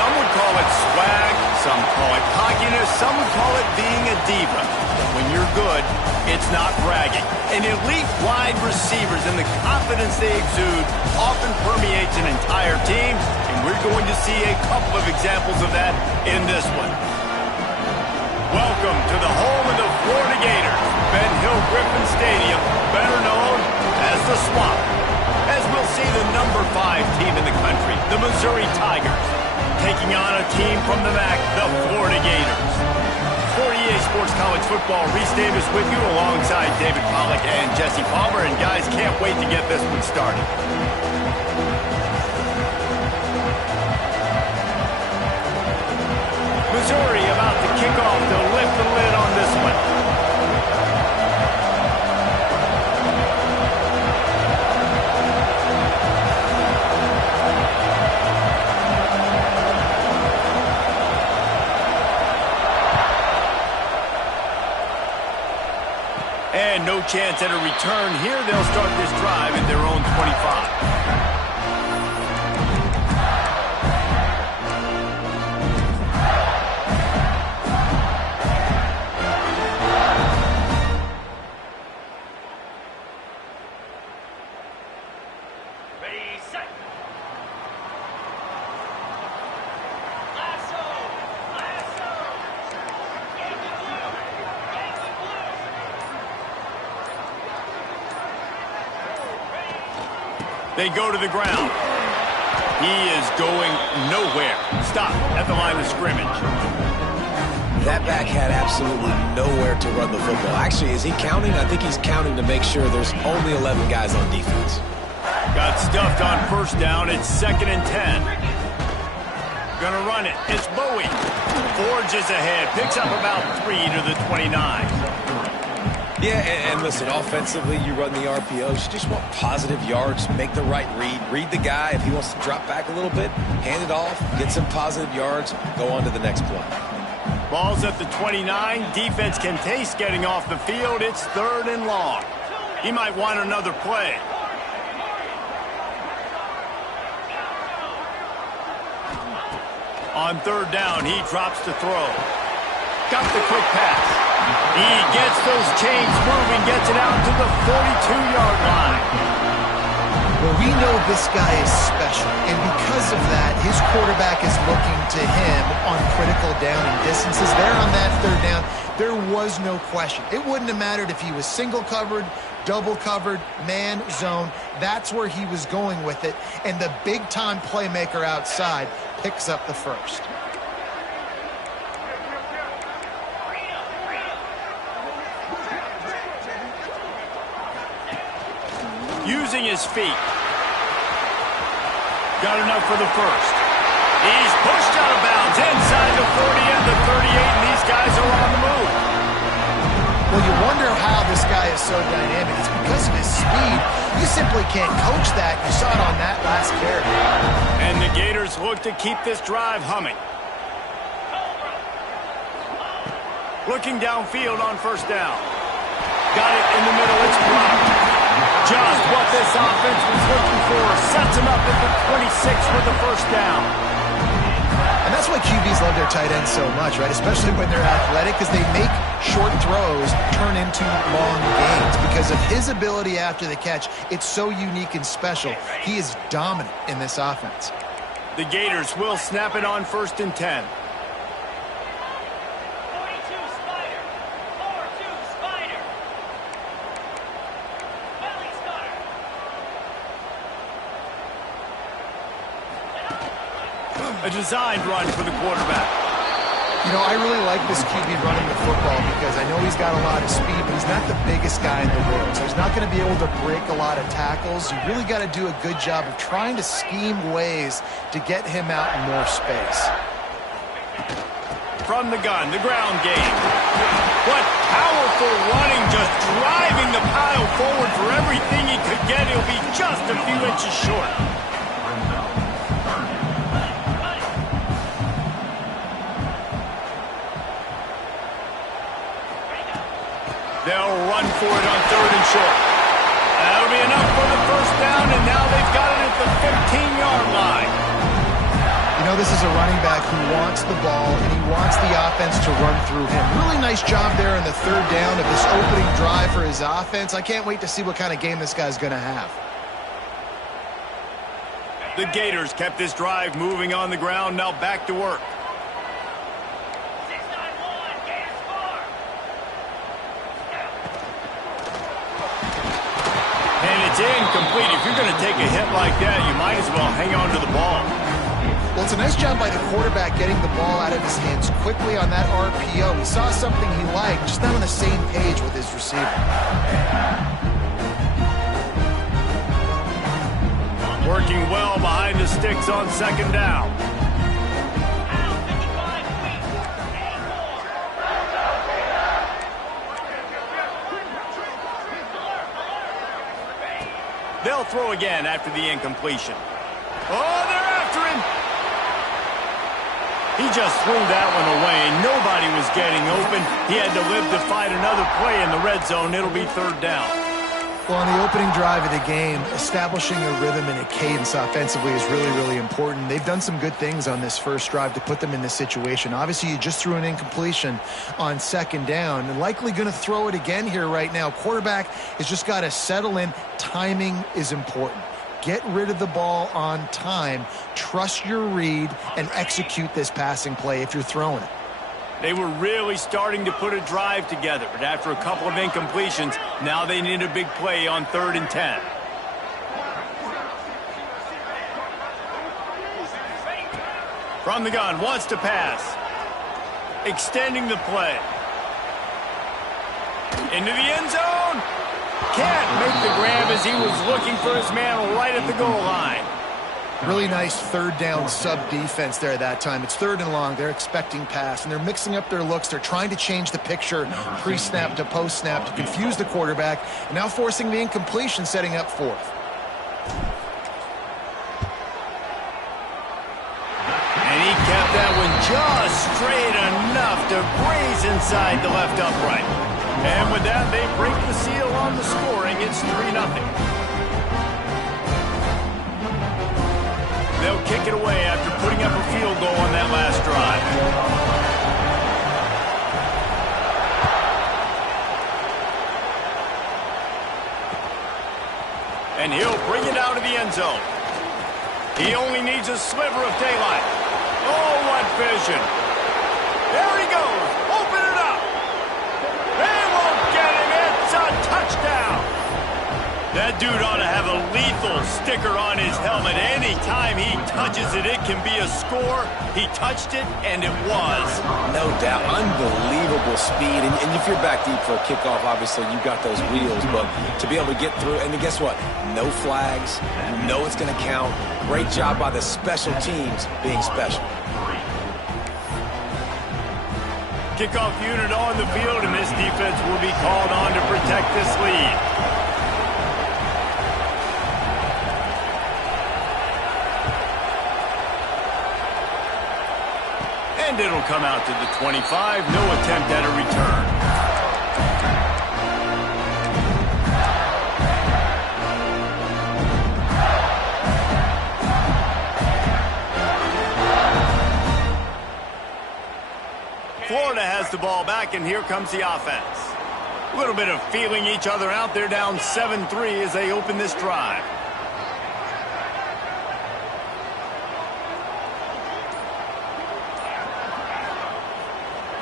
Some would call it swag, some call it cockiness, some would call it being a diva. But when you're good, it's not bragging. And elite wide receivers and the confidence they exude often permeates an entire team, and we're going to see a couple of examples of that in this one. Welcome to the home of the Florida Gators, Ben Hill Griffin Stadium, better known as the Swamp. As we'll see the number 5 team in the country, the Missouri Tigers, taking on a team from the MAC, the Florida Gators. For EA Sports College Football, Reese Davis with you alongside David Pollack and Jesse Palmer. And guys, can't wait to get this one started. Missouri about to kick off to lift the lid on this one. And no chance at a return here. They'll start this drive at their own 25. They go to the ground. He is going nowhere. Stop at the line of scrimmage. That back had absolutely nowhere to run the football. Actually, is he counting? I think he's counting to make sure there's only 11 guys on defense. Got stuffed on first down. It's 2nd and 10. Gonna run it. It's Bowie. Forges ahead. Picks up about 3 to the 29. Yeah, and listen, offensively, you run the RPOs. You just want positive yards, make the right read. Read the guy. If he wants to drop back a little bit, hand it off, get some positive yards, go on to the next play. Ball's at the 29. Defense can taste getting off the field. It's 3rd and long. He might want another play. On 3rd down, he drops to throw. Got the quick pass. He gets those chains moving, gets it out to the 42-yard line. Well, we know this guy is special, and because of that, his quarterback is looking to him on critical down and distances. There on that third down, there was no question. It wouldn't have mattered if he was single covered, double covered, man, zone. That's where he was going with it, and the big-time playmaker outside picks up the first. Using his feet. Got enough for the first. He's pushed out of bounds inside the 40 and the 38, and these guys are on the move. Well, you wonder how this guy is so dynamic. It's because of his speed. You simply can't coach that. You saw it on that last carry. And the Gators look to keep this drive humming. Looking downfield on first down. Got it in the middle. It's blocked. Just what this offense was looking for. Sets him up at the 26 for the first down. And that's why QBs love their tight ends so much, right? Especially when they're athletic, because they make short throws turn into long gains. Because of his ability after the catch, it's so unique and special. He is dominant in this offense. The Gators will snap it on 1st and 10. A designed run for the quarterback. You know, I really like this QB running the football because I know he's got a lot of speed, but he's not the biggest guy in the world. So he's not going to be able to break a lot of tackles. You really got to do a good job of trying to scheme ways to get him out in more space. From the gun, the ground game. What powerful running, just driving the pile forward for everything he could get. He'll be just a few inches short. They'll run for it on 3rd and short. That'll be enough for the first down, and now they've got it at the 15-yard line. You know, this is a running back who wants the ball, and he wants the offense to run through him. Really nice job there on the 3rd down of this opening drive for his offense. I can't wait to see what kind of game this guy's going to have. The Gators kept this drive moving on the ground, now back to work. It's incomplete. If you're going to take a hit like that, you might as well hang on to the ball. Well, it's a nice job by the quarterback getting the ball out of his hands quickly on that RPO. He saw something he liked, just not on the same page with his receiver. Working well behind the sticks on 2nd down. They'll throw again after the incompletion. Oh, they're after him. He just threw that one away. Nobody was getting open. He had to live to fight another play in the red zone. It'll be 3rd down. Well, on the opening drive of the game, establishing a rhythm and a cadence offensively is really, really important. They've done some good things on this first drive to put them in this situation. Obviously, you just threw an incompletion on 2nd down and likely going to throw it again here right now. Quarterback has just got to settle in. Timing is important. Get rid of the ball on time. Trust your read and execute this passing play if you're throwing it. They were really starting to put a drive together, but after a couple of incompletions, now they need a big play on 3rd and 10. From the gun, wants to pass. Extending the play. Into the end zone. Can't make the grab as he was looking for his man right at the goal line. Really nice 3rd down sub-defense there that time. It's 3rd and long. They're expecting pass, and they're mixing up their looks. They're trying to change the picture pre-snap to post-snap to confuse the quarterback, and now forcing the incompletion, setting up 4th. And he kept that one just straight enough to graze inside the left upright. And with that, they break the seal on the scoring. It's 3-0. They'll kick it away after putting up a field goal on that last drive. And he'll bring it out of the end zone. He only needs a sliver of daylight. Oh, what vision. There he goes. Open it up. They won't get him. It's a touchdown. That dude ought to have a lethal sticker on his helmet. Anytime he touches it, it can be a score. He touched it, and it was. No doubt. Unbelievable speed. And if you're back deep for a kickoff, obviously you got those wheels. But to be able to get through, and guess what? No flags. You know it's going to count. Great job by the special teams being special. Kickoff unit on the field, and this defense will be called on to protect this lead. And it'll come out to the 25. No attempt at a return. Florida has the ball back, and here comes the offense. A little bit of feeling each other out. They're down 7-3 as they open this drive.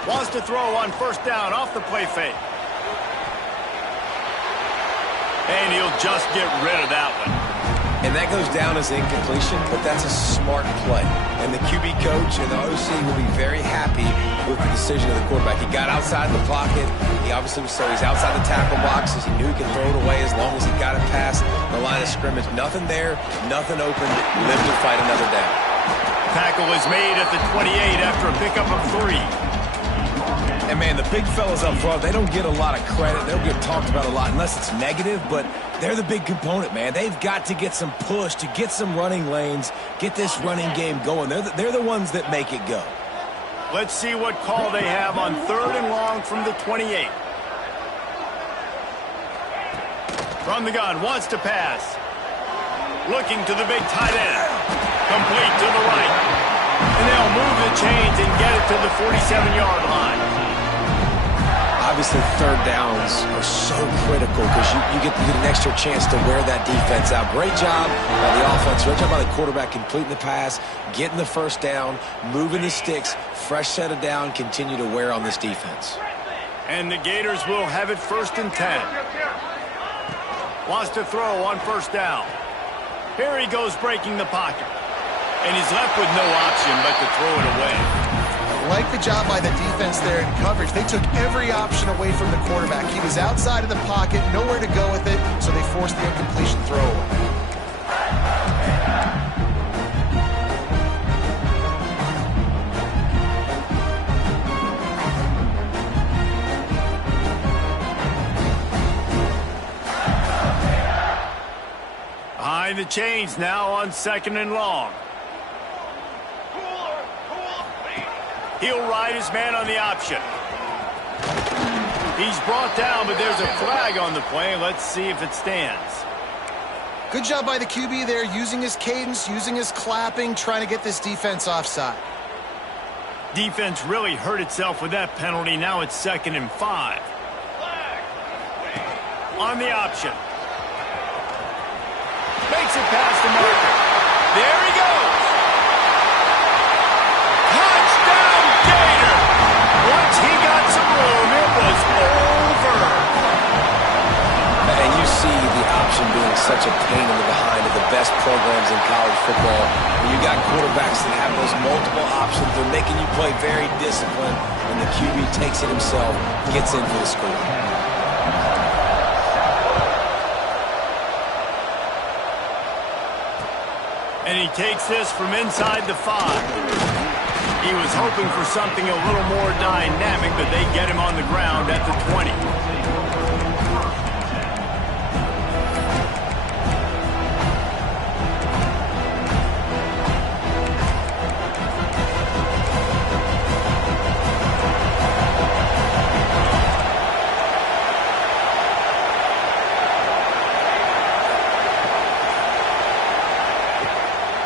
Wants to throw on first down off the play fake. And he'll just get rid of that one. And that goes down as incompletion, but that's a smart play. And the QB coach and the OC will be very happy with the decision of the quarterback. He got outside the pocket. He obviously was so he's outside the tackle boxes. He knew he could throw it away as long as he got it past the line of scrimmage. Nothing there, nothing open. Live to fight another down. Tackle is made at the 28 after a pickup of 3. And, man, the big fellas up front, they don't get a lot of credit. They don't get talked about a lot unless it's negative, but they're the big component, man. They've got to get some push, to get some running lanes, get this running game going. They're the ones that make it go. Let's see what call they have on 3rd and long from the 28. From the gun, wants to pass. Looking to the big tight end. Complete to the right. And they'll move the chains and get it to the 47-yard line. Obviously, 3rd downs are so critical because you get an extra chance to wear that defense out. Great job by the offense. Great job by the quarterback completing the pass, getting the first down, moving the sticks, fresh set of down, continue to wear on this defense. And the Gators will have it 1st and 10. Wants to throw on first down. Here he goes breaking the pocket. And he's left with no option but to throw it away. I like the job by the defense there in coverage. They took every option away from the quarterback. He was outside of the pocket, nowhere to go with it, so they forced the incompletion throwaway. Behind the chains now on 2nd and long. He'll ride his man on the option. He's brought down, but there's a flag on the play. Let's see if it stands. Good job by the QB there, using his cadence, using his clapping, trying to get this defense offside. Defense really hurt itself with that penalty. Now it's 2nd and 5. On the option. Makes it past the marker. There he goes. Touchdown, Gator. Once he got some room, it was over. And you see the option being such a pain in the behind of the best programs in college football. When you got quarterbacks that have those multiple options, they're making you play very disciplined, and the QB takes it himself, gets in for the score. And he takes this from inside the 5. He was hoping for something a little more dynamic, but they get him on the ground at the 20.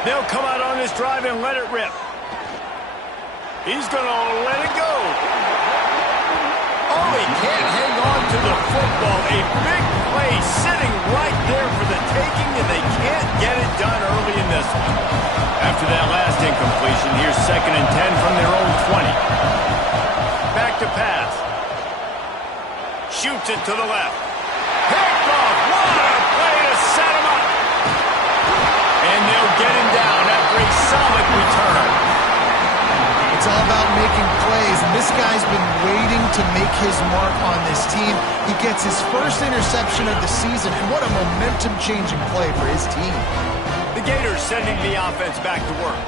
They'll come out on this drive and let it rip. He's going to let it go. Oh, he can't hang on to the football. A big play sitting right there for the taking Here's 2nd and 10 from their own 20. Back to pass. Shoots it to the left. Picked off. What a play to set him up. And they'll get him down after a solid return. It's all about making plays, and this guy's been waiting to make his mark on this team. He gets his first interception of the season, and what a momentum-changing play for his team. The Gators sending the offense back to work.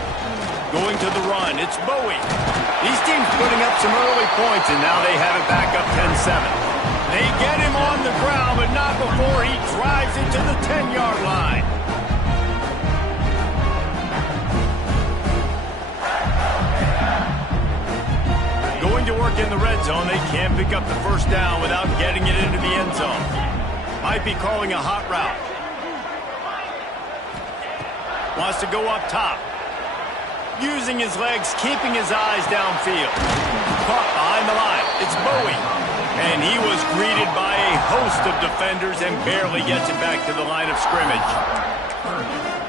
Going to the run, it's Bowie. These teams putting up some early points, and now they have it back up 10-7. They get him on the ground, but not before he drives it to the 10-yard line. Going to work in the red zone, they can't pick up the first down without getting it into the end zone. Might be calling a hot route. Wants to go up top. Using his legs, keeping his eyes downfield. Caught behind the line. It's Bowie. And he was greeted by a host of defenders and barely gets it back to the line of scrimmage.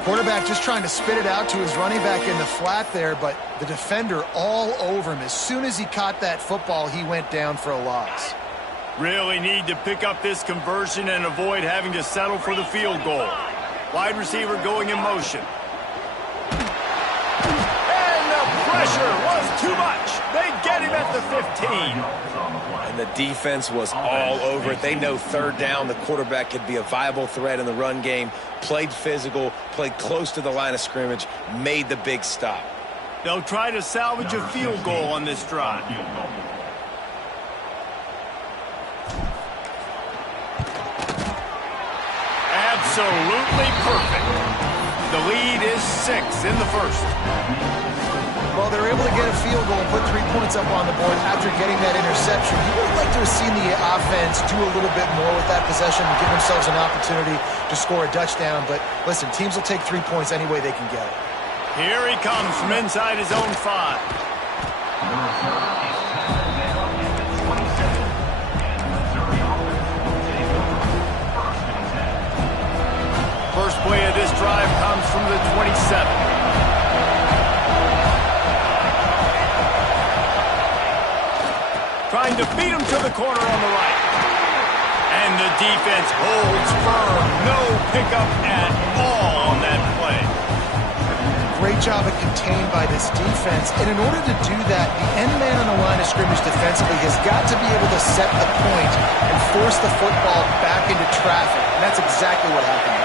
Quarterback just trying to spit it out to his running back in the flat there, but the defender all over him. As soon as he caught that football, he went down for a loss. Really need to pick up this conversion and avoid having to settle for the field goal. Wide receiver going in motion. And the pressure was too much. They get him at the 15. And the defense was all over it. They know 3rd down, the quarterback could be a viable threat in the run game. Played physical, played close to the line of scrimmage, made the big stop. They'll try to salvage a field goal on this drive. Absolutely perfect. The lead is 6 in the first. Well, they're able to get a field goal and put 3 points up on the board after getting that interception. You would like to have seen the offense do a little bit more with that possession and give themselves an opportunity to score a touchdown. But listen, teams will take 3 points any way they can get it. Here he comes from inside his own 5. First play of this drive comes from the 27. Trying to feed him to the corner on the right. And the defense holds firm. No pickup at all on that play. Great job of contained by this defense. And in order to do that, the end man on the line of scrimmage defensively has got to be able to set the point and force the football back into traffic. And that's exactly what happened.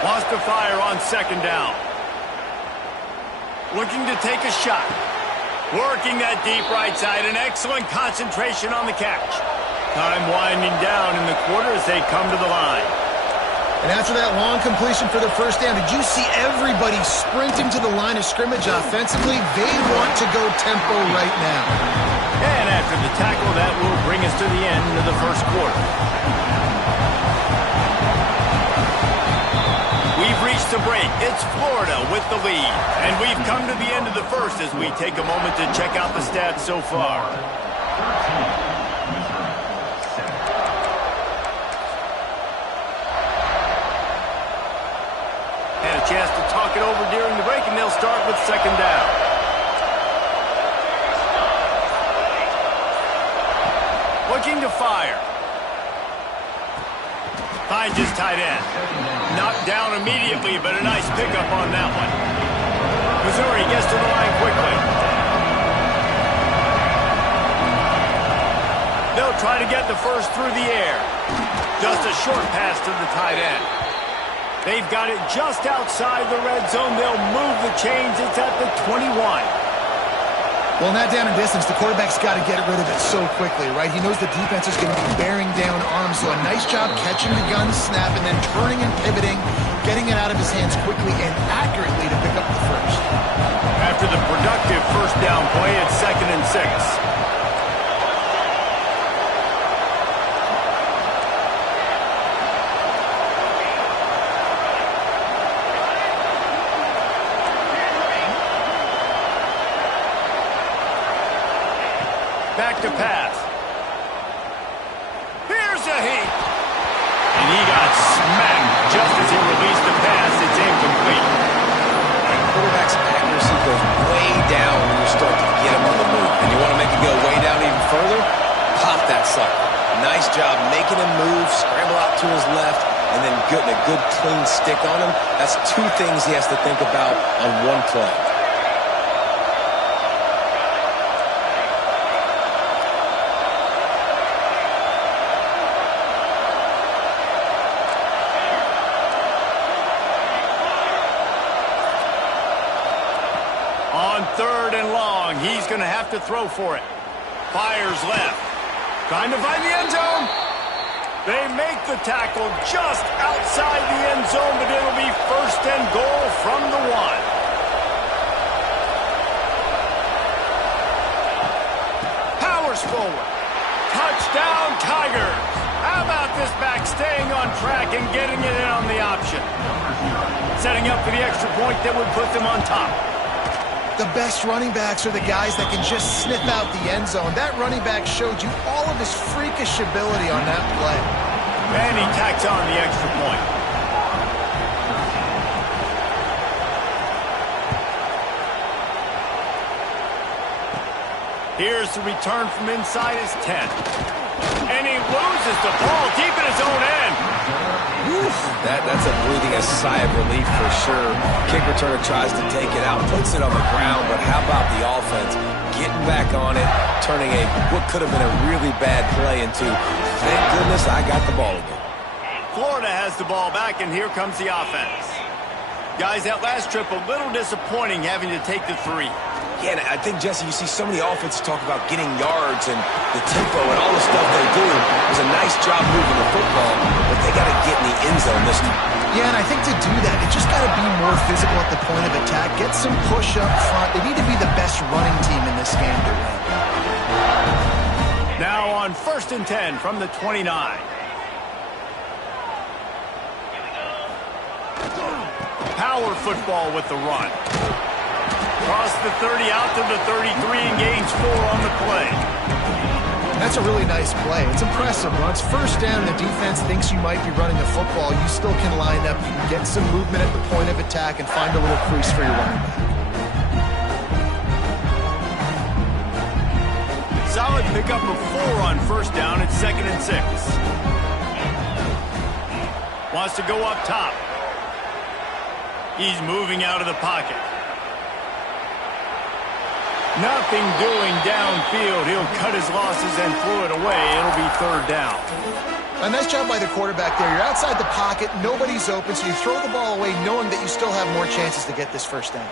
Wants to fire on 2nd down. Looking to take a shot. Working that deep right side. An excellent concentration on the catch. Time winding down in the quarter as they come to the line. And after that long completion for the first down, did you see everybody sprinting to the line of scrimmage offensively? They want to go tempo right now. And after the tackle, that will bring us to the end of the first quarter. We've reached the break. It's Florida with the lead. And we've come to the end of the first as we take a moment to check out the stats so far. Had a chance to talk it over during the break, and they'll start with 2nd down. Looking to fire. Finds his tight end. Knocked down immediately, but a nice pickup on that one. Missouri gets to the line quickly. They'll try to get the first through the air. Just a short pass to the tight end. They've got it just outside the red zone. They'll move the chains. It's at the 21. Well, in that down and distance, the quarterback's got to get rid of it so quickly, right? He knows the defense is going to be bearing down on him, so a nice job catching the gun snap and then turning and pivoting, getting it out of his hands quickly and accurately to pick up the first. After the productive first down play, it's 2nd and 6. Back to pass. Here's a heat. And he got smacked just as he released the pass. It's incomplete. quarterback's accuracy goes way down when you start to get him on the move. And you want to make it go way down even further? Pop that sucker. Nice job making him move, scramble out to his left, and then getting a good clean stick on him. That's two things he has to think about on one play. On 3rd and long, he's going to have to throw for it. Fires left. Trying to find the end zone. They make the tackle just outside the end zone, but it'll be 1st and goal from the 1. Powers forward. Touchdown, Tigers. How about this back staying on track and getting it in on the option? Setting up for the extra point that would put them on top. The best running backs are the guys that can just sniff out the end zone. That running back showed you all of his freakish ability on that play. And he tacks on the extra point. Here's the return from inside his 10. And he loses the ball deep in his own end. That's a breathing a sigh of relief for sure. Kick returner tries to take it out, puts it on the ground, but how about the offense getting back on it, turning what could have been a really bad play into, thank goodness I got the ball again. Florida has the ball back, and here comes the offense. Guys, that last trip a little disappointing having to take the 3. Yeah, and I think, Jesse, you see so many offenses talk about getting yards and the tempo and all the stuff they do. It was a nice job moving the football, but they got to get in the end zone this time. Yeah, and I think to do that, they just got to be more physical at the point of attack, get some push up front. They need to be the best running team in this game to win. Now on 1st and 10 from the 29. Power football with the run. Across the 30 out to the 33 and gains 4 on the play. That's a really nice play. It's impressive. When it's 1st down and the defense thinks you might be running the football, you still can line up. You can get some movement at the point of attack and find a little crease for your running back. Solid pickup of 4 on 1st down. It's 2nd and 6. Wants to go up top. He's moving out of the pocket. Nothing doing downfield. He'll cut his losses and throw it away. It'll be 3rd down. A nice job by the quarterback there. You're outside the pocket. Nobody's open, so you throw the ball away knowing that you still have more chances to get this 1st down.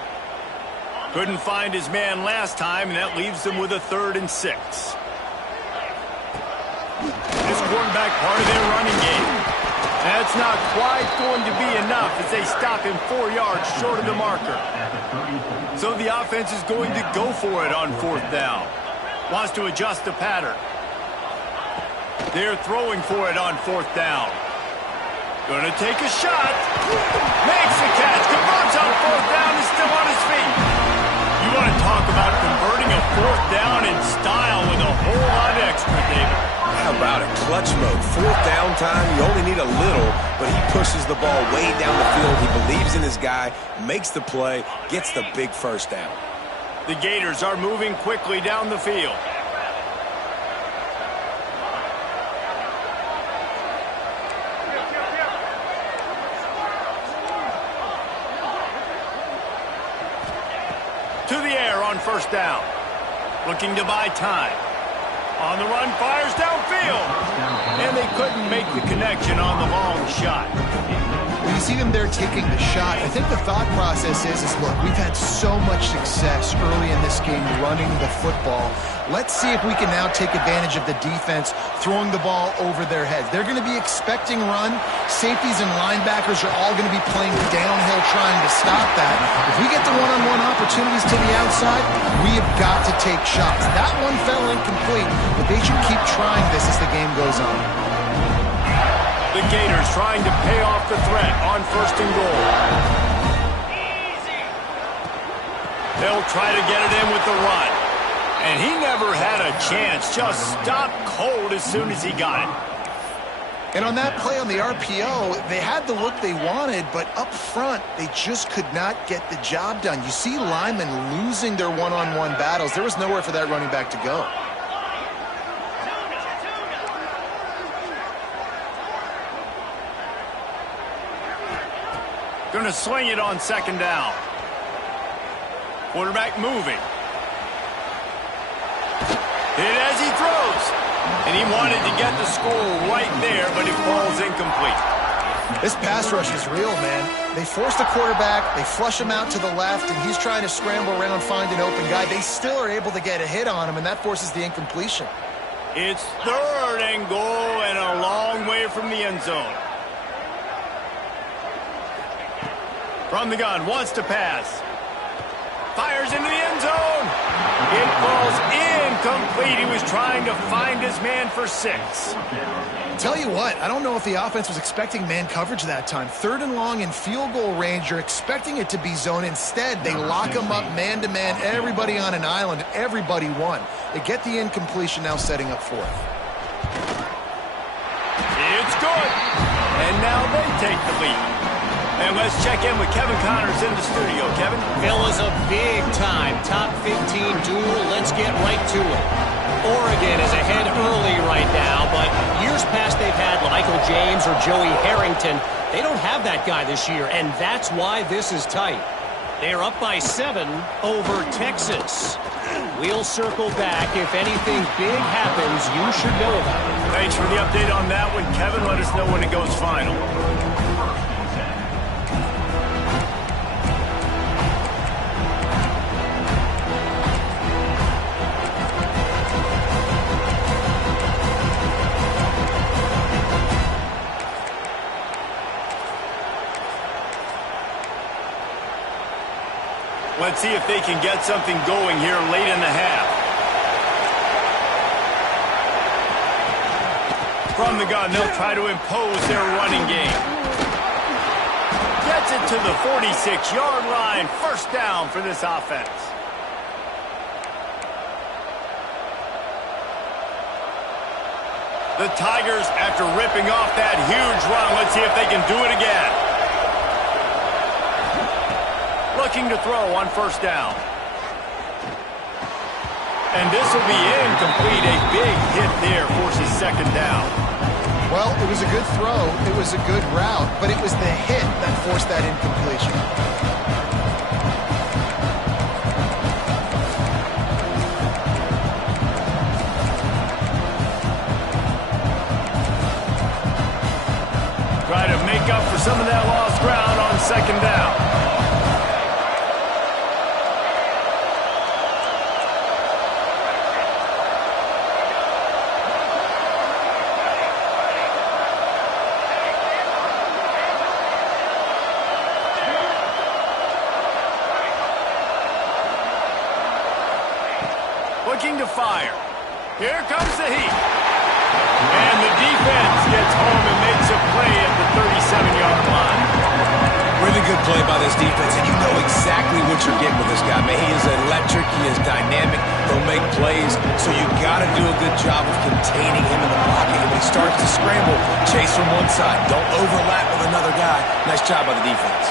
Couldn't find his man last time, and that leaves them with a 3rd and 6. This quarterback part of their running game. That's not quite going to be enough as they stop him 4 yards short of the marker. So the offense is going to go for it on 4th down. Wants to adjust the pattern. They're throwing for it on 4th down. Gonna take a shot. Makes the catch. Converts on 4th down. Is still on his feet. You want to talk about converting a 4th down in style with a whole lot extra, David. How about it? Clutch mode. 4th down time, you only need a little, but he pushes the ball way down the field. He believes in his guy, makes the play, gets the big 1st down. The Gators are moving quickly down the field. To the air on 1st down. Looking to buy time. On the run, fires downfield. And they couldn't make the connection on the long shot. When you see them there taking the shot, I think the thought process is look, we've had so much success early in this game running the football. Let's see if we can now take advantage of the defense throwing the ball over their heads. They're going to be expecting run. Safeties and linebackers are all going to be playing downhill trying to stop that. If we get the one-on-one opportunities to the outside, we have got to take shots. That one fell incomplete, but they should keep trying this as the game goes on. The Gators trying to pay off the threat on 1st and goal. They'll try to get it in with the run. And he never had a chance. Just stopped cold as soon as he got it. And on that play on the RPO, they had the look they wanted, but up front, they just could not get the job done. You see linemen losing their one-on-one battles. There was nowhere for that running back to go. Going to swing it on second down. Quarterback moving. Hit as he throws. And he wanted to get the score right there, but it falls incomplete. This pass rush is real, man. They force the quarterback, they flush him out to the left, and he's trying to scramble around, find an open guy. They still are able to get a hit on him, and that forces the incompletion. It's third and goal and a long way from the end zone. From the gun, wants to pass. Fires into the end zone. It falls incomplete. He was trying to find his man for 6. Tell you what, I don't know if the offense was expecting man coverage that time. 3rd and long in field goal range, you're expecting it to be zone. Instead, they lock him up man-to-man, everybody on an island, and everybody won. They get the incompletion, now setting up 4th. It's good. And now they take the lead. And let's check in with Kevin Connors in the studio. Kevin? Fellas, a big-time top 15 duel. Let's get right to it. Oregon is ahead early right now, but years past they've had Michael James or Joey Harrington. They don't have that guy this year, and that's why this is tight. They're up by 7 over Texas. We'll circle back. If anything big happens, you should know about it. Thanks for the update on that one, Kevin. Let us know when it goes final. Let's see if they can get something going here late in the half. From the gun, they'll try to impose their running game. Gets it to the 46-yard line. First down for this offense. The Tigers, after ripping off that huge run, let's see if they can do it again. Looking to throw on first down. And this will be incomplete. A big hit there forces second down. Well, it was a good throw. It was a good route, but it was the hit that forced that incompletion. Try to make up for some of that lost ground on second down. Looking to fire. Here comes the heat. And the defense gets home and makes a play at the 37-yard line. Really good play by this defense, and you know exactly what you're getting with this guy. Man, he is electric. He is dynamic. He'll make plays, so you got to do a good job of containing him in the pocket. And when he starts to scramble, chase from one side. Don't overlap with another guy. Nice job by the defense.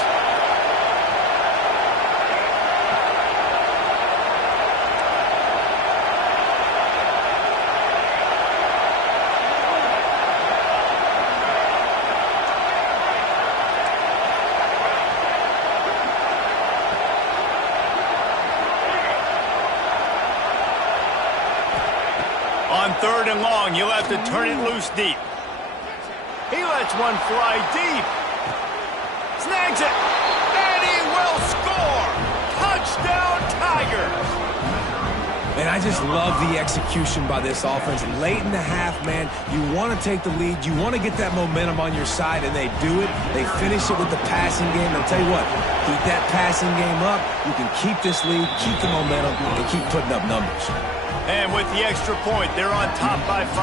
On third and long, you'll have to turn it loose deep. He lets one fly deep. Snags it. And he will score. Touchdown, Tigers. Man, I just love the execution by this offense. Late in the half, man, you want to take the lead. You want to get that momentum on your side, and they do it. They finish it with the passing game. I'll tell you what, keep that passing game up. You can keep this lead, keep the momentum, and keep putting up numbers. And with the extra point, they're on top by 5.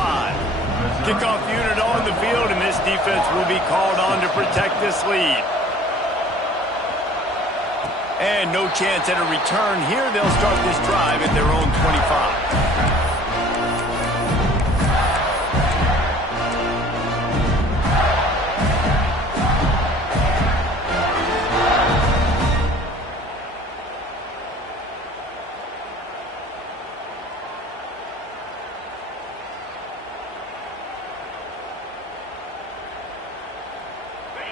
Kickoff unit on the field, and this defense will be called on to protect this lead. And no chance at a return here. They'll start this drive at their own 25.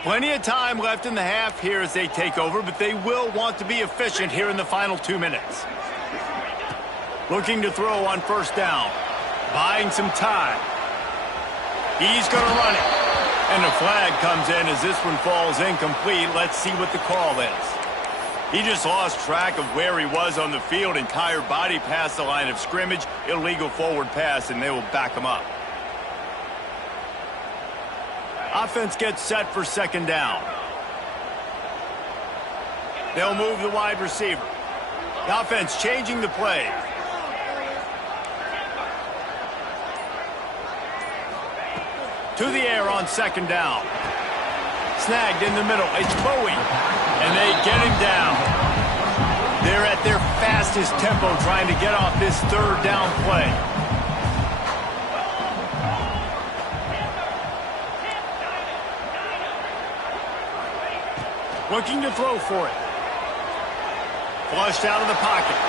Plenty of time left in the half here as they take over, but they will want to be efficient here in the final 2 minutes. Looking to throw on first down. Buying some time. He's going to run it. And the flag comes in as this one falls incomplete. Let's see what the call is. He just lost track of where he was on the field. Entire body past the line of scrimmage. Illegal forward pass, and they will back him up. Offense gets set for second down. They'll move the wide receiver. The offense changing the play. To the air on second down. Snagged in the middle. It's Bowie. And they get him down. They're at their fastest tempo trying to get off this third down play. Looking to throw for it. Flushed out of the pocket.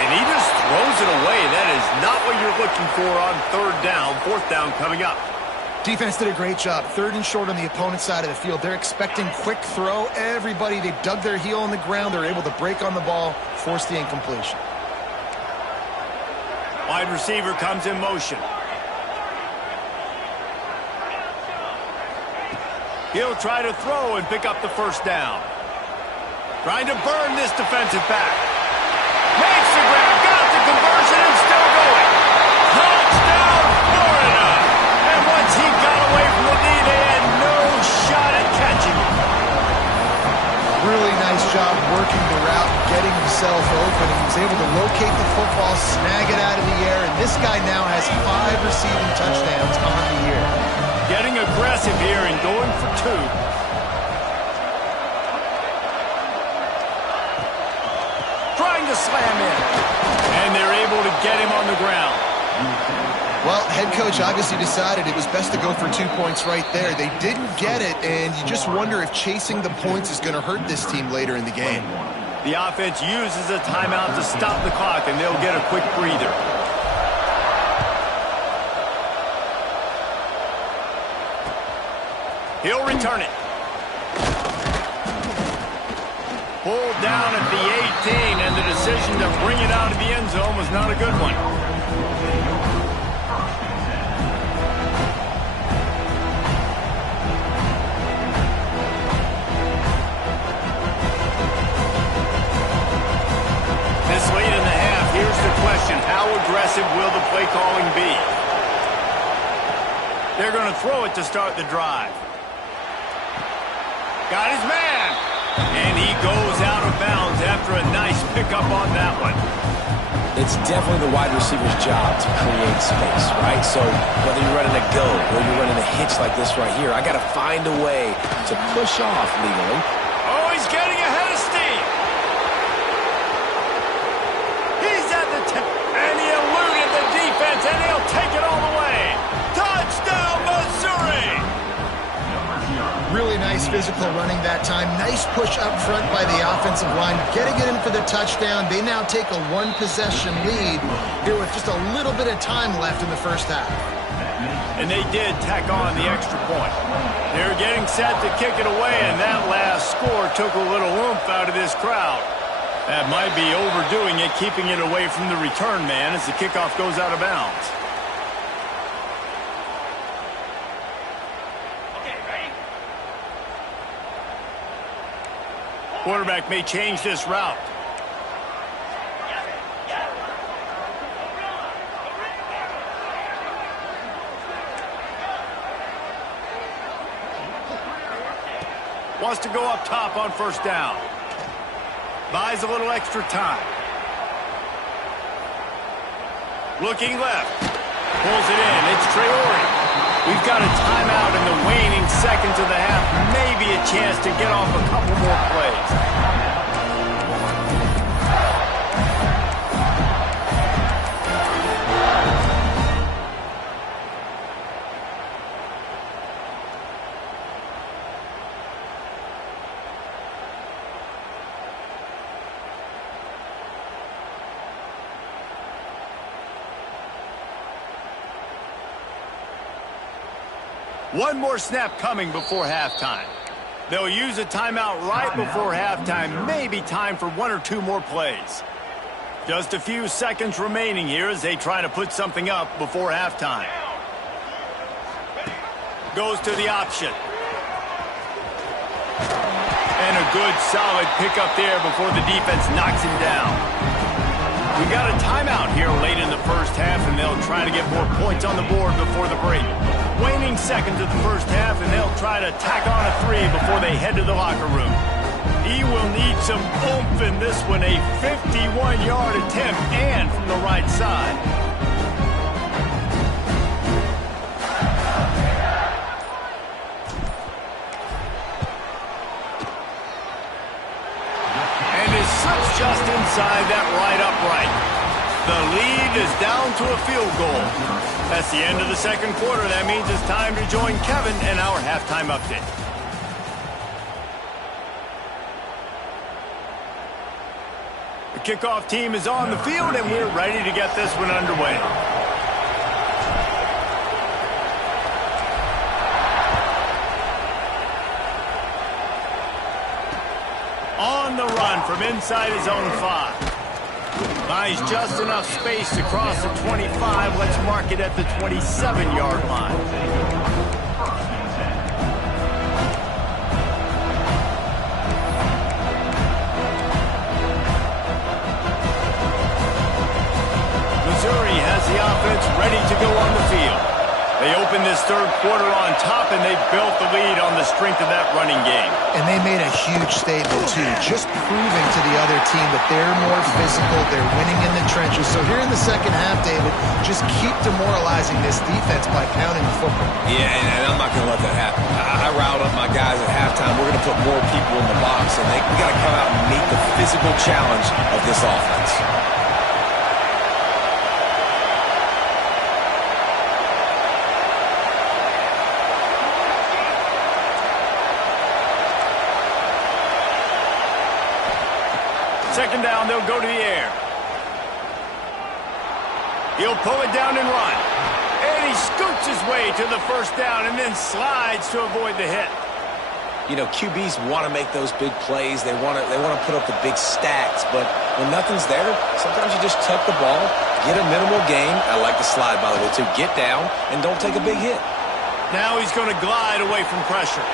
And he just throws it away. That is not what you're looking for on third down. Fourth down coming up. Defense did a great job. Third and short on the opponent's side of the field. They're expecting quick throw. Everybody, they dug their heel on the ground. They're able to break on the ball, force the incompletion. Wide receiver comes in motion. He'll try to throw and pick up the first down. Trying to burn this defensive back. Makes the grab, got the conversion, and still going. Touchdown, Florida! And once he got away from the knee, they had no shot at catching him. Really nice job working the route, getting himself open. He was able to locate the football, snag it out of the air, and this guy now has 5 receiving touchdowns on the year. Getting aggressive here and going for 2. Trying to slam in. And they're able to get him on the ground. Well, head coach obviously decided it was best to go for 2 points right there. They didn't get it, and you just wonder if chasing the points is going to hurt this team later in the game. The offense uses a timeout to stop the clock, and they'll get a quick breather. He'll return it. Pulled down at the 18, and the decision to bring it out of the end zone was not a good one. This late in the half, here's the question. How aggressive will the play calling be? They're going to throw it to start the drive. Got his man. And he goes out of bounds after a nice pickup on that one. It's definitely the wide receiver's job to create space, right? So whether you're running a go or you're running a hitch like this right here, I got to find a way to push off legally. Oh, he's getting ahead of steam. He's at the tip, and he eluded the defense, and he'll take it all the way. Touchdown, Missouri! Really nice physical running that time. Nice push up front by the offensive line. Getting it in for the touchdown. They now take a 1-possession lead here with just a little bit of time left in the first half. And they did tack on the extra point. They're getting set to kick it away, and that last score took a little oomph out of this crowd. That might be overdoing it, keeping it away from the return man as the kickoff goes out of bounds. Quarterback may change this route. Wants to go up top on first down. Buys a little extra time. Looking left. Pulls it in. It's Traore. We've got a timeout in the waning seconds of the half. Maybe a chance to get off a couple more plays. One more snap coming before halftime. They'll use a timeout right before halftime. Maybe time for 1 or 2 more plays. Just a few seconds remaining here as they try to put something up before halftime. Goes to the option. And a good, solid pickup there before the defense knocks him down. We got a timeout here late in the first half, and they'll try to get more points on the board before the break. Waning seconds of the first half, and they'll try to tack on a 3 before they head to the locker room. He will need some oomph in this one, a 51-yard attempt, and from the right side. And it slips just inside that right upright. The lead is down to a field goal. That's the end of the second quarter. That means it's time to join Kevin and our halftime update. The kickoff team is on the field, and we're ready to get this one underway. On the run from inside his own 5. Buys just enough space to cross the 25. Let's mark it at the 27-yard line. Missouri has the offense ready to go on the field. They opened this third quarter on top, and they built the lead on the strength of that running game. And they made a huge statement, too, just proving to the other team that they're more physical, they're winning in the trenches. So here in the second half, David, just keep demoralizing this defense by pounding the football. Yeah, and I'm not going to let that happen. I riled up my guys at halftime. We're going to put more people in the box, and we got to come out and meet the physical challenge of this offense. Second down, they'll go to the air. He'll pull it down and run. And he scoots his way to the first down and then slides to avoid the hit. You know, QBs want to make those big plays. They want to put up the big stats. But when nothing's there, sometimes you just tuck the ball, get a minimal gain. I like the slide, by the way, too. Get down and don't take a big hit. Now he's going to glide away from pressure.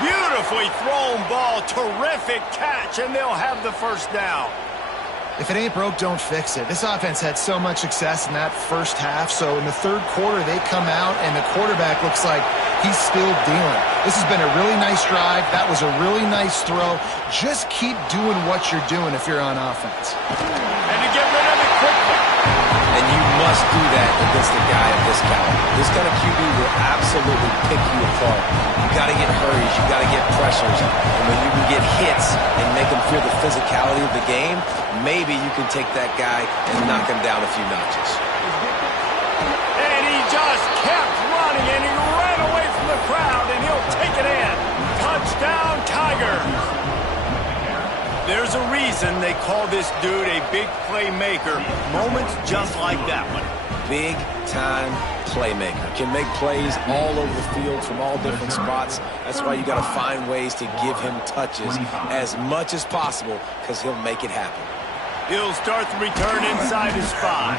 Beautifully thrown ball, terrific catch, and they'll have the first down. If it ain't broke, don't fix it. This offense had so much success in that first half, so in the third quarter they come out and the quarterback looks like he's still dealing. This has been a really nice drive. That was a really nice throw. Just keep doing what you're doing if you're on offense. And to get rid of it quickly. And you must do that against a guy of this caliber. This kind of QB will absolutely pick you apart. You got to get hurries. You got to get pressures. And when you can get hits and make them feel the physicality of the game, maybe you can take that guy and knock him down a few notches. And he just kept running, and he ran away from the crowd, and he'll take it in. Touchdown, Tigers. There's a reason they call this dude a big playmaker. Moments just like that one. Big-time playmaker. Can make plays all over the field from all different spots. That's why you got to find ways to give him touches as much as possible, because he'll make it happen. He'll start the return inside his 5.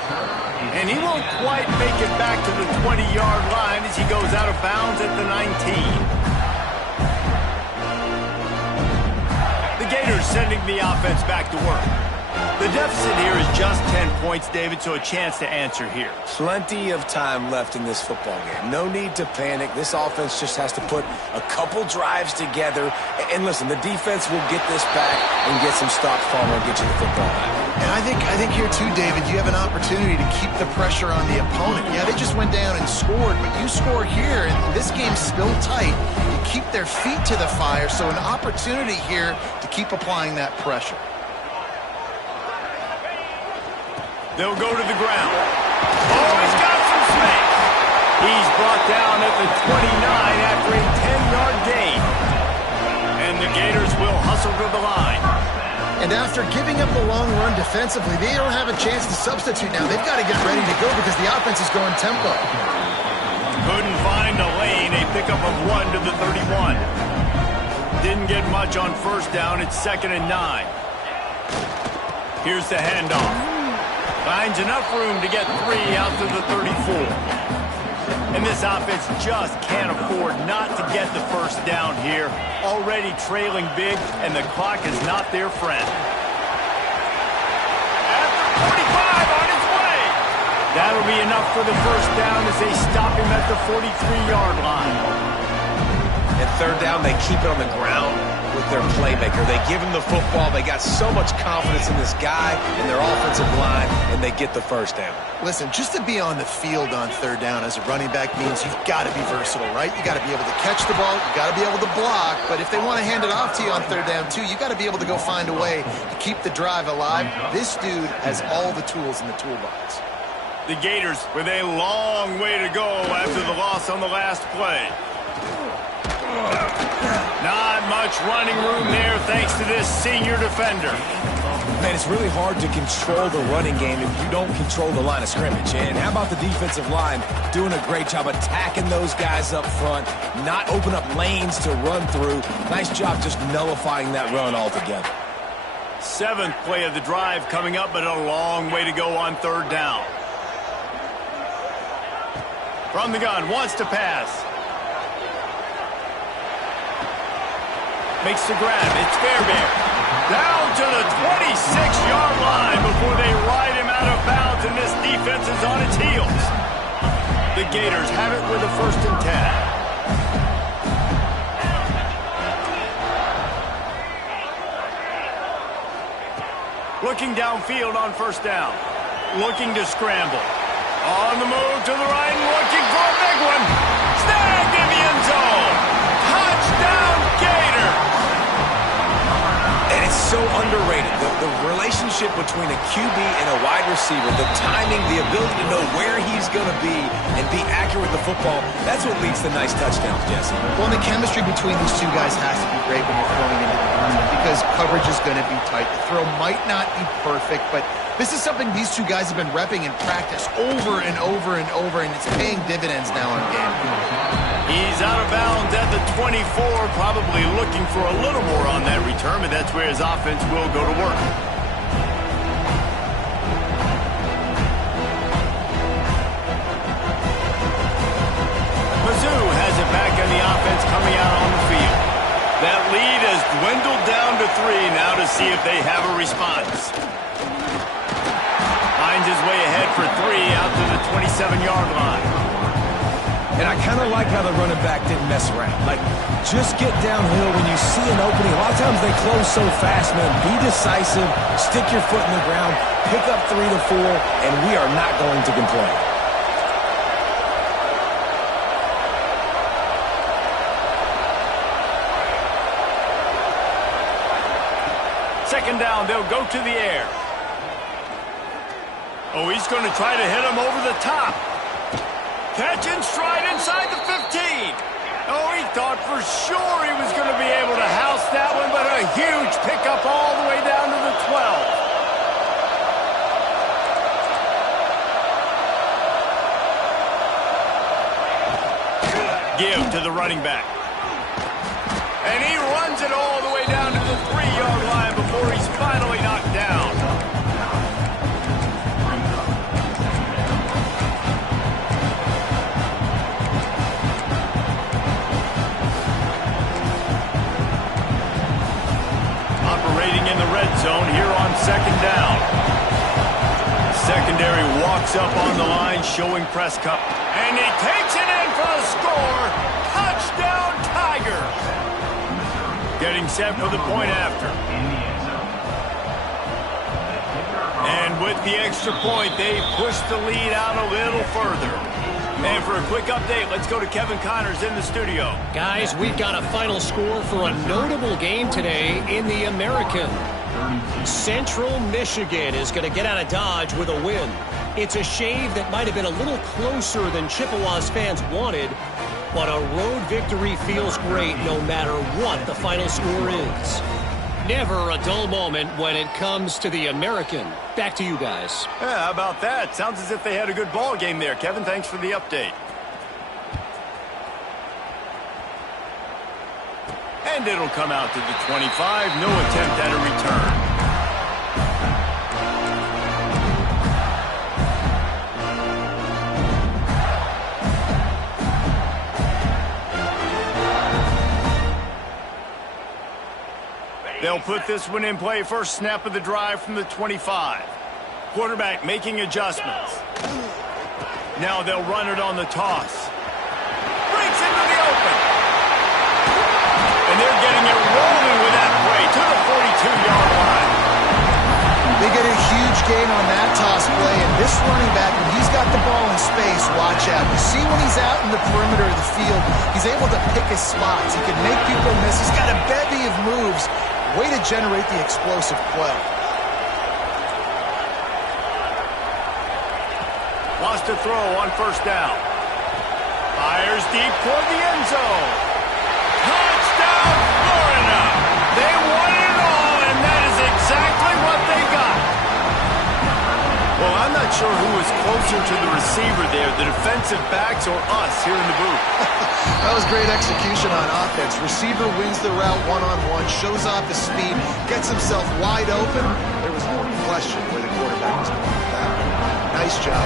And he won't quite make it back to the 20-yard line as he goes out of bounds at the 19. The Gators sending the offense back to work. The deficit here is just 10 points, David, so a chance to answer here. Plenty of time left in this football game. No need to panic. This offense just has to put a couple drives together. And listen, the defense will get this back and get some stops following and get you the football back. And I think here too, David, you have an opportunity to keep the pressure on the opponent. Yeah, they just went down and scored, but you score here, and this game's still tight. You keep their feet to the fire, so an opportunity here to keep applying that pressure. They'll go to the ground. Oh, he's got some space. He's brought down at the 29 after a 10-yard gain. And the Gators will hustle to the line. And after giving up the long run defensively, they don't have a chance to substitute now. They've got to get ready to go because the offense is going tempo. Couldn't find a lane. A pickup of 1 to the 31. Didn't get much on first down. It's 2nd and 9. Here's the handoff. Finds enough room to get 3 out to the 34. And this offense just can't afford not to get the first down here. Already trailing big, and the clock is not their friend. At the 45 on his way. That'll be enough for the first down as they stop him at the 43-yard line. And third down, they keep it on the ground with their playmaker. They give him the football. They got so much confidence in this guy and their offensive line, and they get the first down. Listen, just to be on the field on third down as a running back means you've got to be versatile, right? You got to be able to catch the ball. You got to be able to block. But if they want to hand it off to you on third down, too, you got to be able to go find a way to keep the drive alive. This dude has all the tools in the toolbox. The Gators with a long way to go after the loss on the last play. Not much running room there thanks to this senior defender. Man, it's really hard to control the running game if you don't control the line of scrimmage. And how about the defensive line doing a great job attacking those guys up front, not open up lanes to run through. Nice job just nullifying that run altogether. 7th play of the drive coming up, but a long way to go on third down. From the gun, wants to pass. Makes the grab. It's Fairbairn. Down to the 26-yard line before they ride him out of bounds, and this defense is on its heels. The Gators have it with a 1st and 10. Looking downfield on first down. Looking to scramble. On the move to the right, looking for a big one. Snagged in the end zone. Touchdown, Gators. And it's so underrated. The relationship between a QB and a wide receiver, the timing, the ability to know where he's going to be and be accurate with the football, that's what leads to nice touchdowns, Jesse. Well, the chemistry between these two guys has to be great when you're throwing into the environment because coverage is going to be tight. The throw might not be perfect, but this is something these two guys have been repping in practice over and over and over, and it's paying dividends now on game. He's out of bounds at the 24, probably looking for a little more on that return, but that's where his offense will go to work. Mizzou has it back on the offense coming out on the field. That lead has dwindled down to 3 now to see if they have a response. Finds his way ahead for 3 out to the 27-yard line. And I kind of like how the running back didn't mess around. Like, just get downhill when you see an opening. A lot of times they close so fast, man. Be decisive, stick your foot in the ground, pick up 3 to 4, and we are not going to complain. Second down, they'll go to the air. Oh, he's going to try to hit him over the top. Catch and stride inside the 15. Oh, he thought for sure he was going to be able to house that one, but a huge pickup all the way down to the 12. Give to the running back. And he runs it all the way down to the 3-yard line before he's finally knocked down. Operating in the red zone here on second down. Secondary walks up on the line, showing Prescott. And he takes it in for the score. Touchdown, Tigers. Getting set for the point after. And with the extra point, they push the lead out a little further. And for a quick update, let's go to Kevin Connors in the studio. Guys, we've got a final score for a notable game today in the American. Central Michigan is going to get out of Dodge with a win. It's a shave that might have been a little closer than Chippewa's fans wanted, but a road victory feels great no matter what the final score is. Never a dull moment when it comes to the American. Back to you guys. Yeah, how about that? Sounds as if they had a good ball game there. Kevin, thanks for the update. And it'll come out to the 25. No attempt at a return. They'll put this one in play. First snap of the drive from the 25. Quarterback making adjustments. Now they'll run it on the toss. Breaks into the open. And they're getting it rolling with that play to the 42-yard line. They get a huge gain on that toss play, and this running back, when he's got the ball in space, watch out. You see when he's out in the perimeter of the field, he's able to pick his spots. He can make people miss. He's got a bevy of moves. Way to generate the explosive play. Lost a throw on first down. Fires deep toward the end zone. Touchdown, Florida! They won it all, and that is exactly what they got. Well, I'm not sure who was closer to the receiver there, the defensive backs or us here in the booth. That was great execution on offense. Receiver wins the route one-on-one, shows off his speed, gets himself wide open. There was no question where the quarterback was going with that. Nice job.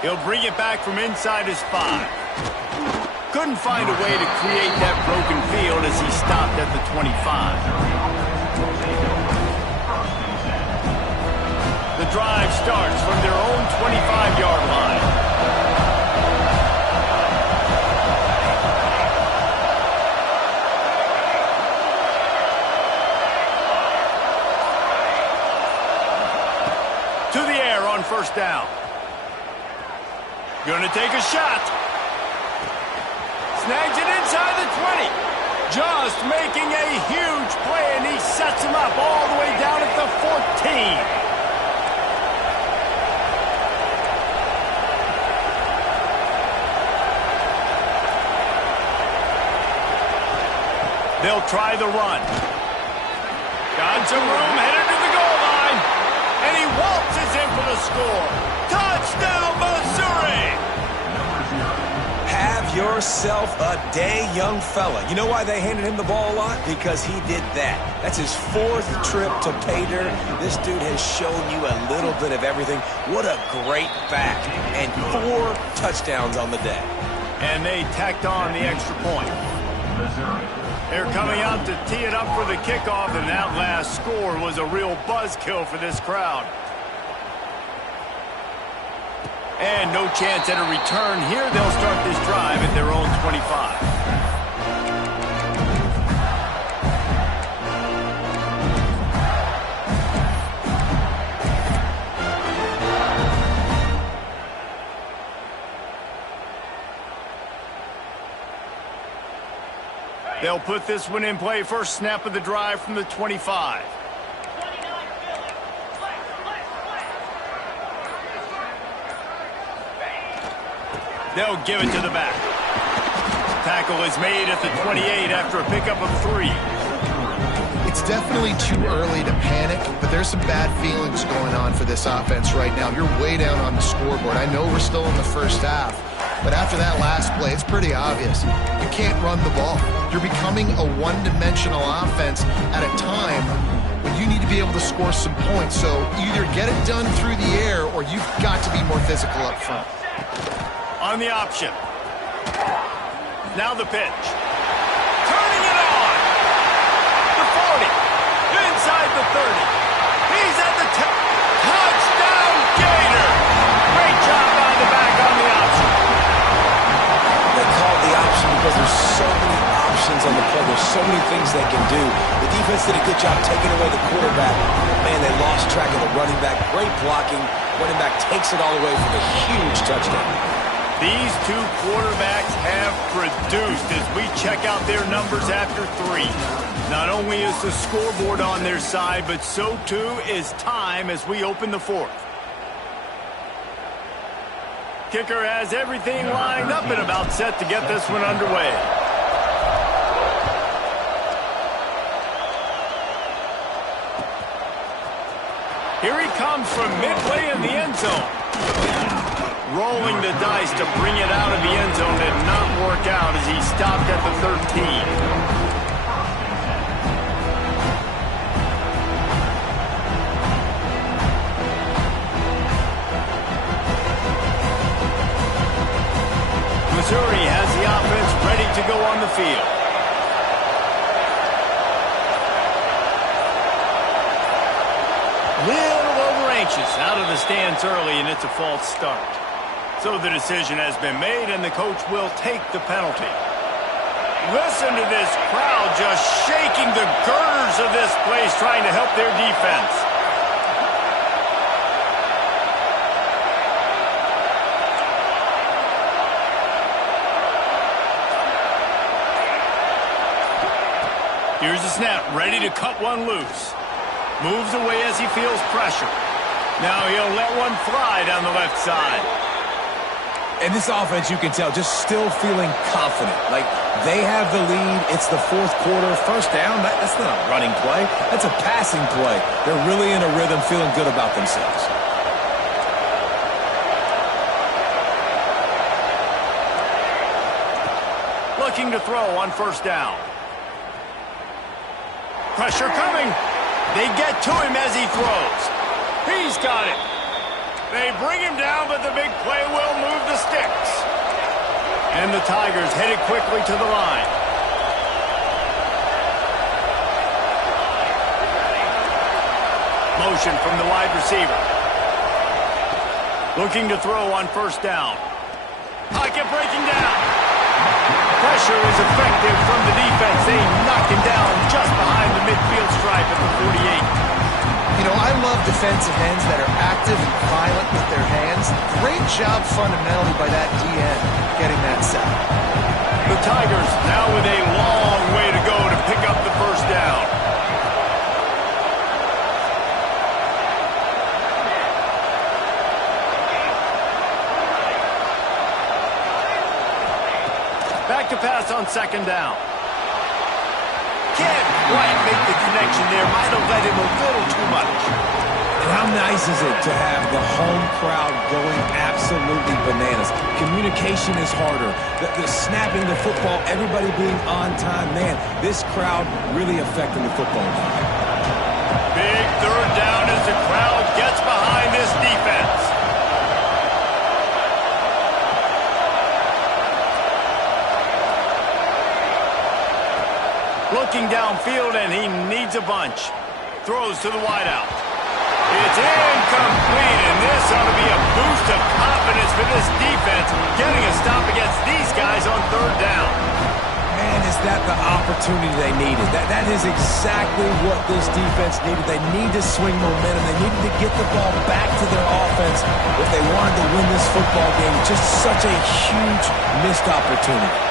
He'll bring it back from inside his 5. Couldn't find a way to create that broken field as he stopped at the 25. The drive starts from their own 25-yard line. To the air on first down. Gonna take a shot. Snags it inside the 20. Just making a huge play, and he sets him up all the way down at the 14. They'll try the run. Got some room, headed to the goal line. And he waltzes in for the score. Touchdown, Missouri! Have yourself a day, young fella. You know why they handed him the ball a lot? Because he did that. That's his 4th trip to pay dirt. This dude has shown you a little bit of everything. What a great back. And 4 touchdowns on the day. And they tacked on the extra point. They're coming out to tee it up for the kickoff, and that last score was a real buzzkill for this crowd. And no chance at a return here. They'll start this drive at their own 25. They'll put this one in play. First snap of the drive from the 25. They'll give it to the back. Tackle is made at the 28 after a pickup of 3. It's definitely too early to panic, but there's some bad feelings going on for this offense right now. You're way down on the scoreboard. I know we're still in the first half, but after that last play, it's pretty obvious. You can't run the ball. You're becoming a one-dimensional offense at a time when you need to be able to score some points. So either get it done through the air or you've got to be more physical up front. On the option. Now the pitch. Turning it on. The 40. Inside the 30. He's at the 10. Touchdown, Gator. Great job by the back on the option. They called the option because there's so many options on the play. There's so many things they can do. The defense did a good job taking away the quarterback. Man, they lost track of the running back. Great blocking. Running back takes it all away for a huge touchdown. These two quarterbacks have produced as we check out their numbers after 3. Not only is the scoreboard on their side, but so too is time as we open the 4th. Kicker has everything lined up and about set to get this one underway. Here he comes from midway in the end zone. Rolling the dice to bring it out of the end zone did not work out as he stopped at the 13. Missouri has the offense ready to go on the field. Little over anxious out of the stands early, and it's a false start. So the decision has been made, and the coach will take the penalty. Listen to this crowd just shaking the girders of this place, trying to help their defense. Here's the snap, ready to cut one loose. Moves away as he feels pressure. Now he'll let one fly down the left side. And this offense, you can tell, just still feeling confident. Like, they have the lead. It's the fourth quarter. First down, that's not a running play. That's a passing play. They're really in a rhythm, feeling good about themselves. Looking to throw on first down. Pressure coming. They get to him as he throws. He's got it. They bring him down, but the big play will move the sticks. And the Tigers headed quickly to the line. Motion from the wide receiver. Looking to throw on first down. Pocket breaking down. Pressure is effective from the defense. They knock him down just behind the midfield stripe at the 48. You know, I love defensive ends that are active and violent with their hands. Great job fundamentally by that DN getting that sack. The Tigers now with a long way to go to pick up the first down. Back to pass on second down. Can't quite make the connection there. Might have led him a little too much. And how nice is it to have the home crowd going absolutely bananas? Communication is harder. The snapping the football, everybody being on time. Man, this crowd really affecting the football game. Big third down as the crowd gets behind this defense. Looking downfield, and he needs a bunch. Throws to the wideout. It's incomplete, and this ought to be a boost of confidence for this defense, getting a stop against these guys on third down. Man, is that the opportunity they needed? That is exactly what this defense needed. They need to swing momentum. They needed to get the ball back to their offense if they wanted to win this football game. Just such a huge missed opportunity.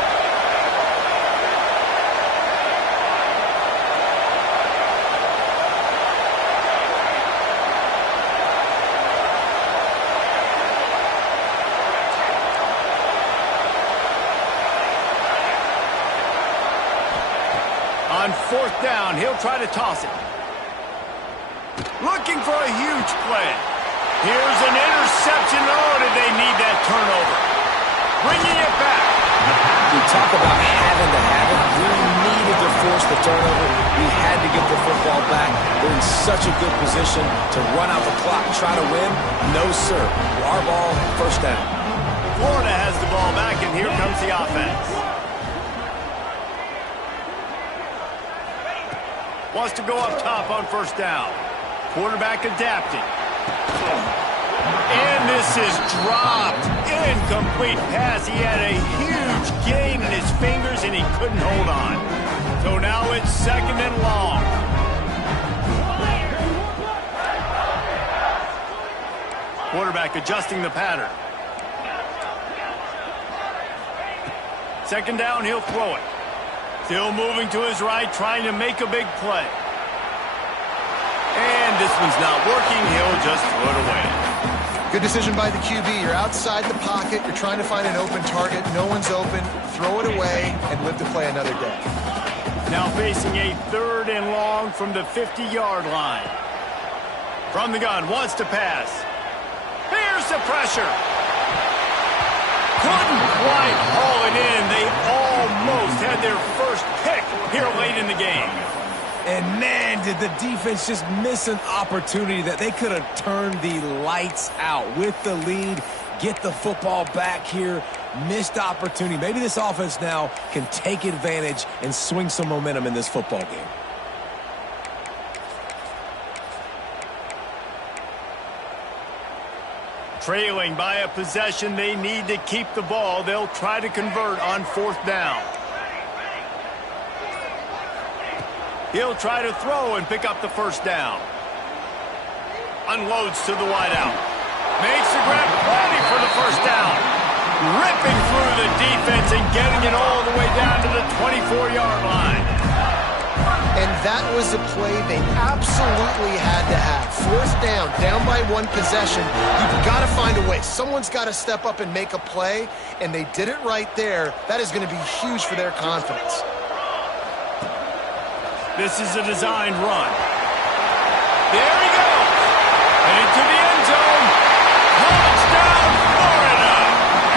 On fourth down, he'll try to toss it. Looking for a huge play. Here's an interception. Oh, did they need that turnover? Bringing it back. We talk about having to have it. We needed to force the turnover. We had to get the football back. They're in such a good position to run out the clock and try to win. No, sir. Our ball, first down. Florida has the ball back, and here comes the offense. Wants to go up top on first down. Quarterback adapting. And this is dropped. Incomplete pass. He had a huge gain in his fingers, and he couldn't hold on. So now it's second and long. Quarterback adjusting the pattern. Second down, he'll throw it. Still moving to his right, trying to make a big play. And this one's not working. He'll just throw it away. Good decision by the QB. You're outside the pocket. You're trying to find an open target. No one's open. Throw it away and live to play another day. Now facing a third and long from the 50-yard line. From the gun, wants to pass. Here's the pressure. Couldn't quite haul it in. They almost had their first pick here late in the game. And man, did the defense just miss an opportunity that they could have turned the lights out with the lead, get the football back here. Missed opportunity. Maybe this offense now can take advantage and swing some momentum in this football game. Trailing by a possession, they need to keep the ball. They'll try to convert on 4th down. He'll try to throw and pick up the 1st down. Unloads to the wideout. Makes the grab, plenty for the 1st down. Ripping through the defense and getting it all the way down to the 24-yard line. And that was a play they absolutely had to have. 4th down by 1 possession. You've got to find a way. Someone's got to step up and make a play, and they did it right there. That is going to be huge for their confidence. This is a designed run. There he goes. And into the end zone. Touchdown, Florida.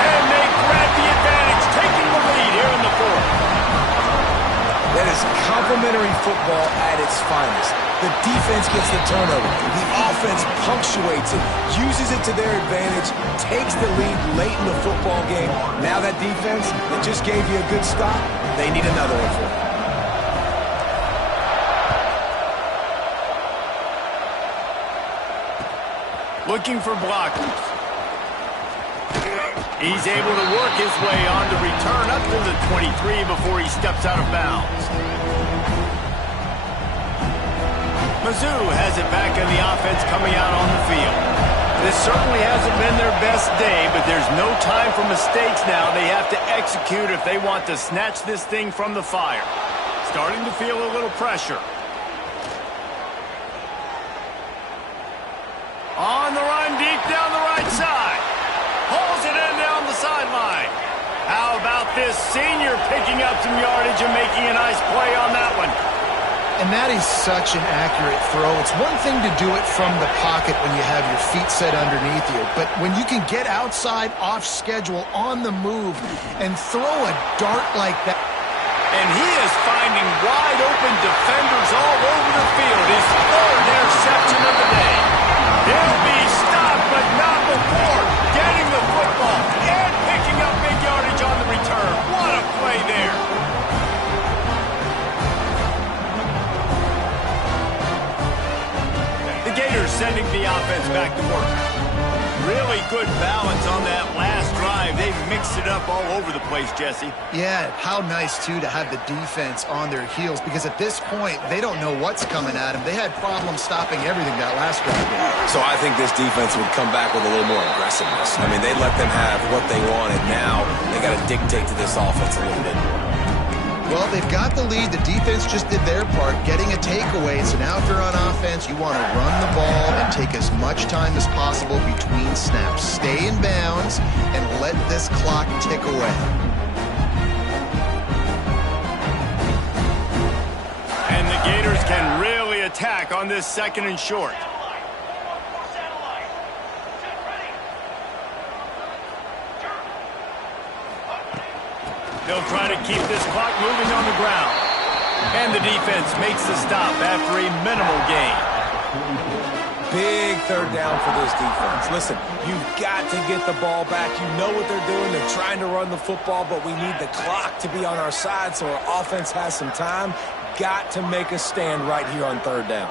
And they grab the advantage, taking the lead here in the 4th. That is complimentary football at its finest. The defense gets the turnover. The offense punctuates it, uses it to their advantage, takes the lead late in the football game. Now that defense that just gave you a good stop, they need another one for it. Looking for blockers. He's able to work his way on the return up to the 23 before he steps out of bounds. Mizzou has it back in the offense coming out on the field. This certainly hasn't been their best day, but there's no time for mistakes now. They have to execute if they want to snatch this thing from the fire. Starting to feel a little pressure. On the run, deep down the right side. Pulls it in down the sideline. How about this senior picking up some yardage and making a nice play on that one? And that is such an accurate throw. It's one thing to do it from the pocket when you have your feet set underneath you, but when you can get outside, off schedule, on the move, and throw a dart like that. And he is finding wide open defenders all over the field. His 3rd interception of the day. He'll be stopped, but not before getting the football and picking up big yardage on the return. What a play there. The Gators sending the offense back to work. Really good balance on that last drive. They mixed it up all over the place, Jesse. Yeah, how nice, too, to have the defense on their heels, because at this point, they don't know what's coming at them. They had problems stopping everything that last drive. So I think this defense would come back with a little more aggressiveness. I mean, they let them have what they wanted. Now they got to dictate to this offense a little bit more. Well, they've got the lead. The defense just did their part, getting a takeaway. So now if you're on offense, you want to run the ball and take as much time as possible between snaps. Stay in bounds and let this clock tick away. And the Gators can really attack on this 2nd and short. They'll try to keep this clock moving on the ground. And the defense makes the stop after a minimal gain. Big 3rd down for this defense. Listen, you've got to get the ball back. You know what they're doing. They're trying to run the football, but we need the clock to be on our side so our offense has some time. Got to make a stand right here on 3rd down.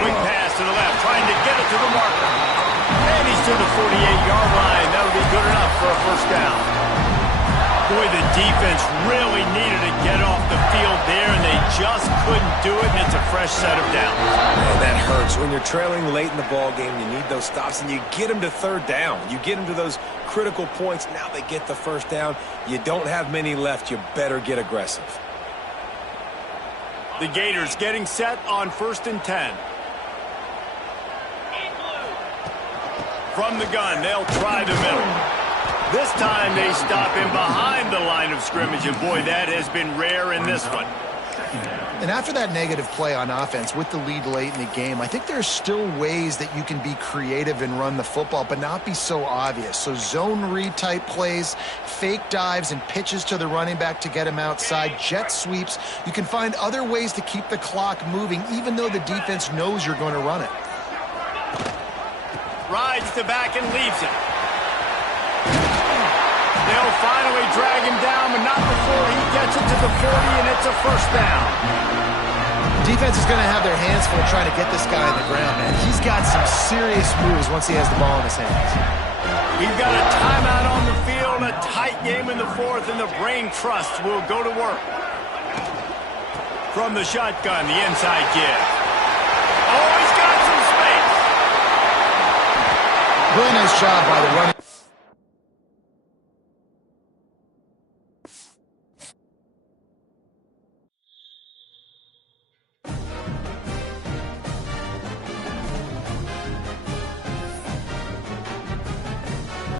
Quick pass to the left, trying to get it to the marker. And he's to the 48-yard line. That'll be good enough for a 1st down. Boy, the defense really needed to get off the field there, and they just couldn't do it, and it's a fresh set of downs. Man, that hurts. When you're trailing late in the ball game, you need those stops, and you get them to 3rd down. You get them to those critical points. Now they get the 1st down. You don't have many left. You better get aggressive. The Gators getting set on 1st and 10. From the gun, they'll try the middle. This time they stop him behind the line of scrimmage, and boy, that has been rare in this one. And after that negative play on offense with the lead late in the game, I think there's still ways that you can be creative and run the football, but not be so obvious. So zone read type plays, fake dives and pitches to the running back to get him outside, jet sweeps. You can find other ways to keep the clock moving, even though the defense knows you're going to run it. Rides the back and leaves it. They'll finally drag him down, but not before he gets it to the 40, and it's a first down. Defense is going to have their hands full trying to get this guy on the ground, man. He's got some serious moves once he has the ball in his hands. We've got a timeout on the field, a tight game in the fourth, and the brain trust will go to work. From the shotgun, the inside give. Oh, he's got some space. Really nice job by the running